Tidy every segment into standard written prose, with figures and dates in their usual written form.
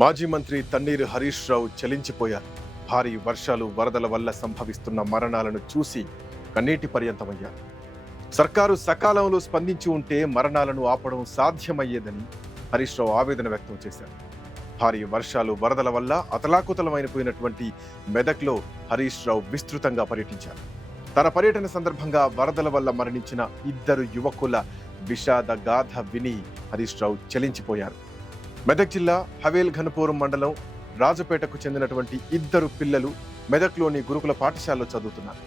మాజీ మంత్రి తన్నీరు హరీష్ రావు చలించిపోయారు. భారీ వర్షాలు, వరదల వల్ల సంభవిస్తున్న మరణాలను చూసి కన్నీటి పర్యంతమయ్యారు. సర్కారు సకాలంలో స్పందించి ఉంటే మరణాలను ఆపడం సాధ్యమయ్యేదని హరీష్ రావు ఆవేదన వ్యక్తం చేశారు. భారీ వర్షాలు, వరదల వల్ల అతలాకుతలమైపోయినటువంటి మెదక్లో హరీష్ రావు విస్తృతంగా పర్యటించారు. తన పర్యటన సందర్భంగా వరదల వల్ల మరణించిన 2 యువకుల విషాద గాథ విని హరీష్ రావు చలించిపోయారు. మెదక్ జిల్లా హవేల్ ఘనపూర్ మండలం రాజపేటకు చెందినటువంటి 2 పిల్లలు మెదక్లోని గురుకుల పాఠశాలలో చదువుతున్నారు.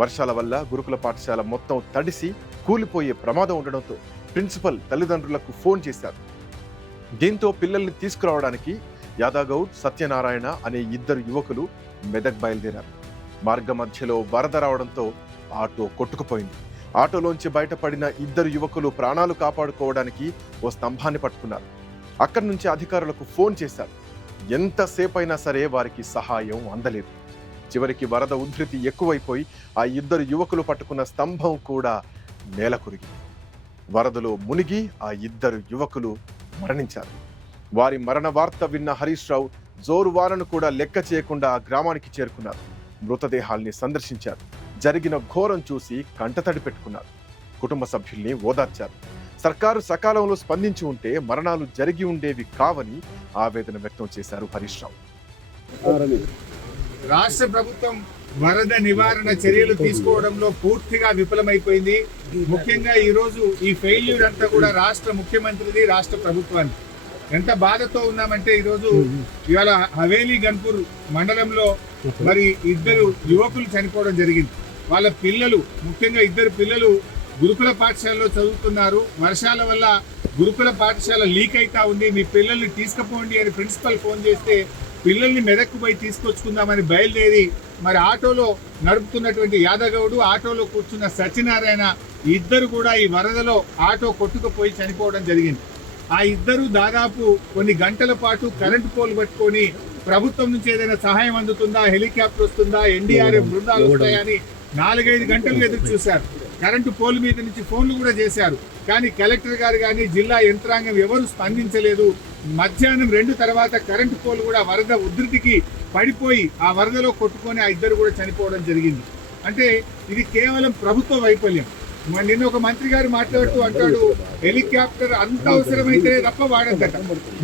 వర్షాల వల్ల గురుకుల పాఠశాల మొత్తం తడిసి కూలిపోయే ప్రమాదం ఉండడంతో ప్రిన్సిపల్ తల్లిదండ్రులకు ఫోన్ చేశారు. దీంతో పిల్లల్ని తీసుకురావడానికి యాదగౌడ్, సత్యనారాయణ అనే 2 యువకులు మెదక్ బయలుదేరారు. మార్గ మధ్యలో వరద రావడంతో ఆటో కొట్టుకుపోయింది. ఆటోలోంచి బయటపడిన 2 యువకులు ప్రాణాలు కాపాడుకోవడానికి ఓ స్తంభాన్ని పట్టుకున్నారు. అక్కడి నుంచి అధికారులకు ఫోన్ చేశారు. ఎంతసేపైనా సరే వారికి సహాయం అందలేదు. చివరికి వరద ఉధృతి ఎక్కువైపోయి ఆ 2 యువకులు పట్టుకున్న స్తంభం కూడా నేల కొరిగింది. వరదలో మునిగి ఆ 2 యువకులు మరణించారు. వారి మరణ వార్త విన్న హరీష్ రావు జోరువారను కూడా లెక్క చేయకుండా ఆ గ్రామానికి చేరుకున్నారు. మృతదేహాల్ని సందర్శించారు. జరిగిన ఘోరం చూసి కంటతడి పెట్టుకున్నారు. కుటుంబ సభ్యుల్ని ఓదార్చారు. సర్కారు సకాలంలో స్పందించి ఉంటే మరణాలు జరిగి ఉండేవి కావని ఆవేదన వ్యక్తం చేశారు హరీష్ రావు. రాష్ట్ర ప్రభుత్వం వరద నివారణ చర్యలు తీసుకోవడంలో పూర్తిగా విఫలమైపోయింది. ముఖ్యంగా ఈరోజు ఈ ఫెయిల్యూర్ అంతా కూడా రాష్ట్ర ముఖ్యమంత్రిది, రాష్ట్ర ప్రభుత్వాన్ని. ఎంత బాధతో ఉన్నామంటే ఈరోజు ఇవాళ హవేలీ గన్పూర్ మండలంలో మరి 2 యువకులు చనిపోవడం జరిగింది. వాళ్ళ పిల్లలు, ముఖ్యంగా 2 పిల్లలు గురుకుల పాఠశాలలో చదువుతున్నారు. వర్షాల వల్ల గురుకుల పాఠశాల లీక్ అయితా ఉంది, మీ పిల్లల్ని తీసుకుపోండి అని ప్రిన్సిపల్ ఫోన్ చేస్తే పిల్లల్ని మెదక్కు పోయి తీసుకొచ్చుకుందామని బయలుదేరి మరి ఆటోలో నడుపుతున్నటువంటి యాదగౌడు, ఆటోలో కూర్చున్న సత్యనారాయణ 2 కూడా ఈ వరదలో ఆటో కొట్టుకుపోయి చనిపోవడం జరిగింది. ఆ 2 దాదాపు కొన్ని గంటల పాటు కరెంటు పోలు పట్టుకొని ప్రభుత్వం నుంచి ఏదైనా సహాయం అందుతుందా, హెలికాప్టర్ వస్తుందా, ఎన్డీఆర్ఎఫ్ బృందాలు వస్తాయని 4-5 గంటలు ఎదురు చూశారు. కరెంటు పోల్ మీద నుంచి ఫోన్లు కూడా చేశారు. కానీ కలెక్టర్ గారు కానీ జిల్లా యంత్రాంగం ఎవరు స్పందించలేదు. మధ్యాహ్నం 2 తర్వాత కరెంటు పోల్ కూడా వరద ఉధృతికి పడిపోయి ఆ వరదలో కొట్టుకొని ఆ 2 కూడా చనిపోవడం జరిగింది. అంటే ఇది కేవలం ప్రభుత్వ వైఫల్యం. నిన్న ఒక మంత్రి గారు మాట్లాడుతూ అంటాడు, హెలికాప్టర్ అంత అవసరమైతే తప్ప వాడద్దట.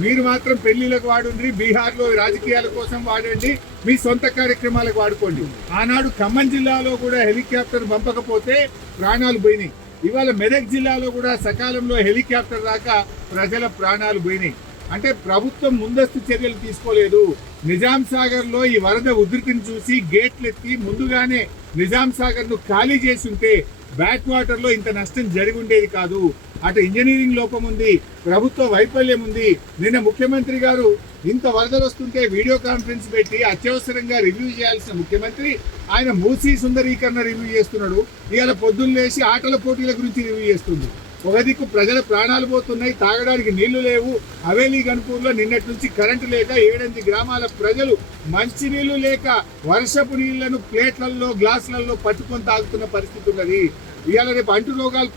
మీరు మాత్రం పెళ్లిలకు వాడండి, బీహార్లో రాజకీయాల కోసం వాడండి, మీ సొంత కార్యక్రమాలకు వాడుకోండి. ఆనాడు ఖమ్మం జిల్లాలో కూడా హెలికాప్టర్ పంపకపోతే ప్రాణాలు పోయినాయి. ఇవాళ మెదక్ జిల్లాలో కూడా సకాలంలో హెలికాప్టర్ రాక ప్రజల ప్రాణాలు పోయినాయి. అంటే ప్రభుత్వం ముందస్తు చర్యలు తీసుకోలేదు. నిజాం సాగర్ లో ఈ వరద ఉధృతిని చూసి గేట్లు ఎత్తి ముందుగానే నిజాం సాగర్ ను ఖాళీ చేసి ఉంటే బ్యాక్ వాటర్ లో ఇంత నష్టం జరిగి ఉండేది కాదు. అటు ఇంజనీరింగ్ లోపం ఉంది, ప్రభుత్వ వైఫల్యం ఉంది. నిన్న ముఖ్యమంత్రి గారు ఇంత వరదలు వస్తుంటే వీడియో కాన్ఫరెన్స్ పెట్టి అత్యవసరంగా రివ్యూ చేయాల్సిన ముఖ్యమంత్రి ఆయన మూసీ సుందరీకరణ రివ్యూ చేస్తున్నాడు. ఇవాళ పొద్దున్న లేచి ఆటల పోటీల గురించి రివ్యూ చేస్తుంది. ఒక దిక్కు ప్రజల ప్రాణాలు పోతున్నాయి, తాగడానికి నీళ్లు లేవు. హవేలీ గన్పూర్లో నిన్నటి నుంచి కరెంటు లేక 7-8 గ్రామాల ప్రజలు మంచి నీళ్లు లేక వర్షపు నీళ్లను ప్లేట్లలో, గ్లాసులలో పట్టుకొని తాగుతున్న పరిస్థితి ఉన్నది. ఇవాళ రేపు అంటు రోగాలు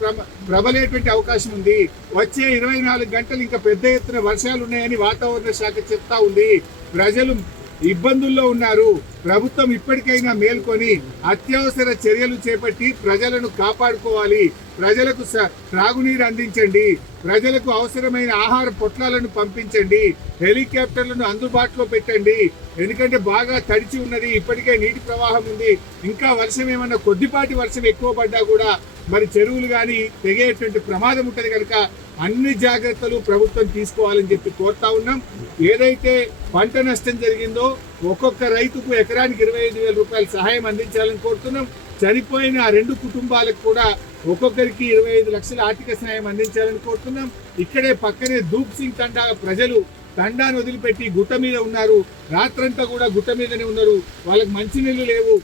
ప్రబలేటువంటి అవకాశం ఉంది. వచ్చే 24 గంటలు ఇంకా పెద్ద ఎత్తున వర్షాలు ఉన్నాయని వాతావరణ శాఖ చెప్తా ఉంది. ప్రజలు ఇబ్బందుల్లో ఉన్నారు. ప్రభుత్వం ఇప్పటికైనా మేల్కొని అత్యవసర చర్యలు చేపట్టి ప్రజలను కాపాడుకోవాలి. ప్రజలకు త్రాగునీరు అందించండి, ప్రజలకు అవసరమైన ఆహార పొట్లాలను పంపించండి, హెలికాప్టర్లను అందుబాటులో పెట్టండి. ఎందుకంటే బాగా తడిచి ఉన్నది, ఇప్పటికే నీటి ప్రవాహం ఉంది. ఇంకా వర్షం ఏమన్నా కొద్దిపాటి వర్షం ఎక్కువ పడ్డా కూడా మరి చెరువులు కానీ తెగేటువంటి ప్రమాదం ఉంటుంది. కనుక అన్ని జాగ్రత్తలు ప్రభుత్వం తీసుకోవాలని చెప్పి కోరుతా ఉన్నాం. ఏదైతే పంట నష్టం జరిగిందో ఒక్కొక్క రైతుకు ఎకరానికి 25,000 రూపాయల సహాయం అందించాలని కోరుతున్నాం. చనిపోయిన ఆ 2 కుటుంబాలకు కూడా ఒక్కొక్కరికి 25 లక్షల ఆర్థిక సహాయం అందించాలని కోరుతున్నాం. ఇక్కడే పక్కనే దూప్ సింగ్ తండా ప్రజలు తండాను వదిలిపెట్టి గుట్ట మీద ఉన్నారు. రాత్రంతా కూడా గుట్ట మీదనే ఉన్నారు. వాళ్ళకి మంచినీళ్ళు లేవు.